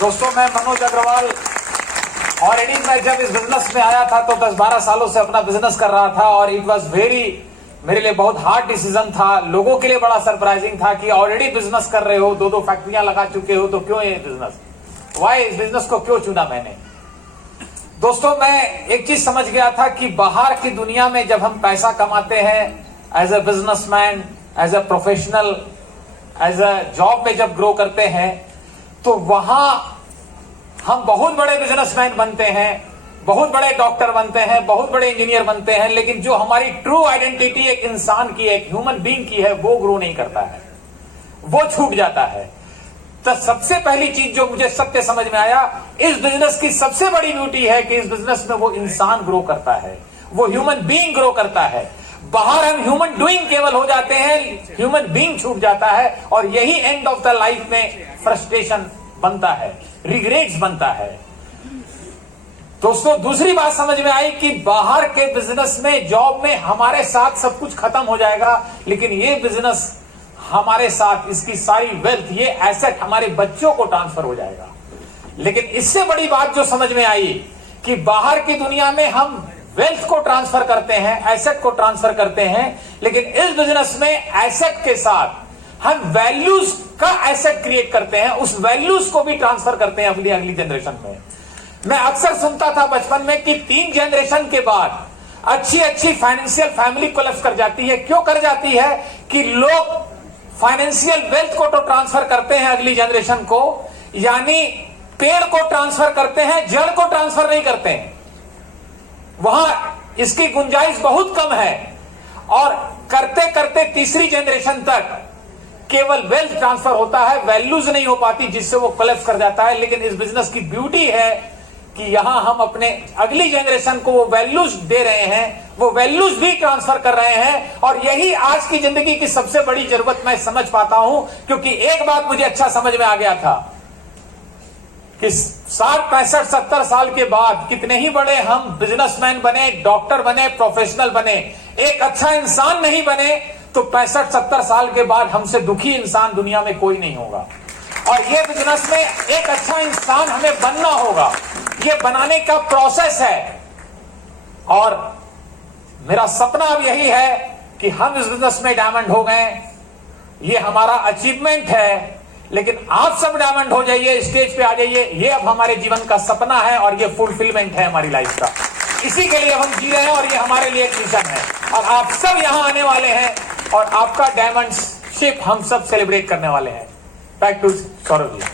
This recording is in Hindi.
दोस्तों, मैं मनोज अग्रवाल ऑलरेडी मैं जब इस बिजनेस में आया था तो 10-12 सालों से अपना बिजनेस कर रहा था और इट वाज मेरे लिए बहुत हार्ड डिसीजन था। लोगों के लिए बड़ा सरप्राइजिंग था कि ऑलरेडी बिजनेस कर रहे हो, 2-2 फैक्ट्रियां लगा चुके हो, तो क्यों ये बिजनेस, वाई इस बिजनेस को क्यों चुना मैंने। दोस्तों, मैं एक चीज समझ गया था कि बाहर की दुनिया में जब हम पैसा कमाते हैं as a businessman, as a professional, as a job में जब ग्रो करते हैं तो वहां हम बहुत बड़े बिजनेसमैन बनते हैं, बहुत बड़े डॉक्टर बनते हैं, बहुत बड़े इंजीनियर बनते हैं, लेकिन जो हमारी ट्रू आइडेंटिटी एक इंसान की, एक ह्यूमन बीइंग की है, वो ग्रो नहीं करता है, वो छूट जाता है। तो सबसे पहली चीज जो मुझे सत्य समझ में आया, इस बिजनेस की सबसे बड़ी ब्यूटी है कि इस बिजनेस में वो इंसान ग्रो करता है, वो ह्यूमन बीइंग ग्रो करता है। बाहर हम ह्यूमन डूइंग केवल हो जाते हैं, ह्यूमन बीइंग छूट जाता है और यही एंड ऑफ द लाइफ में फ्रस्ट्रेशन बनता है, रिग्रेट्स बनता है। दोस्तों, दूसरी बात समझ में आई कि बाहर के बिजनेस में, जॉब में हमारे साथ सब कुछ खत्म हो जाएगा, लेकिन ये बिजनेस हमारे साथ, इसकी सारी वेल्थ, ये एसेट हमारे बच्चों को ट्रांसफर हो जाएगा। लेकिन इससे बड़ी बात जो समझ में आई कि बाहर की दुनिया में हम वेल्थ को ट्रांसफर करते हैं, एसेट को ट्रांसफर करते हैं, लेकिन इस बिजनेस में एसेट के साथ हम वैल्यूज का एसेट क्रिएट करते हैं, उस वैल्यूज को भी ट्रांसफर करते हैं अगली जनरेशन में। मैं अक्सर सुनता था बचपन में कि 3 जनरेशन के बाद अच्छी फाइनेंशियल फैमिली कोलैप्स कर जाती है। क्यों कर जाती है? कि लोग फाइनेंशियल वेल्थ को तो ट्रांसफर करते हैं अगली जनरेशन को, यानी पेड़ को ट्रांसफर करते हैं, जड़ को ट्रांसफर नहीं करते हैं। वहां इसकी गुंजाइश बहुत कम है और करते करते तीसरी जनरेशन तक केवल वेल्थ ट्रांसफर होता है, वैल्यूज नहीं हो पाती, जिससे वो कोलैप्स कर जाता है। लेकिन इस बिजनेस की ब्यूटी है कि यहां हम अपने अगली जनरेशन को वो वैल्यूज दे रहे हैं, वो वैल्यूज भी ट्रांसफर कर रहे हैं, और यही आज की जिंदगी की सबसे बड़ी जरूरत मैं समझ पाता हूं। क्योंकि एक बात मुझे अच्छा समझ में आ गया था कि 60, 65, 70 साल के बाद कितने ही बड़े हम बिजनेसमैन बने, डॉक्टर बने, प्रोफेशनल बने, एक अच्छा इंसान नहीं बने तो 65, 70 साल के बाद हमसे दुखी इंसान दुनिया में कोई नहीं होगा। और ये बिजनेस में एक अच्छा इंसान हमें बनना होगा, ये बनाने का प्रोसेस है। और मेरा सपना अब यही है कि हम इस बिजनेस में डायमंड हो गए, ये हमारा अचीवमेंट है। लेकिन आप सब डायमंड हो जाइए, स्टेज पे आ जाइए, ये अब हमारे जीवन का सपना है और ये फुलफिलमेंट है हमारी लाइफ का। इसी के लिए हम जी रहे हैं और ये हमारे लिए एक मिशन है। और आप सब यहां आने वाले हैं और आपका डायमंडशिप हम सब सेलिब्रेट करने वाले हैं। Back to Saurabh ji.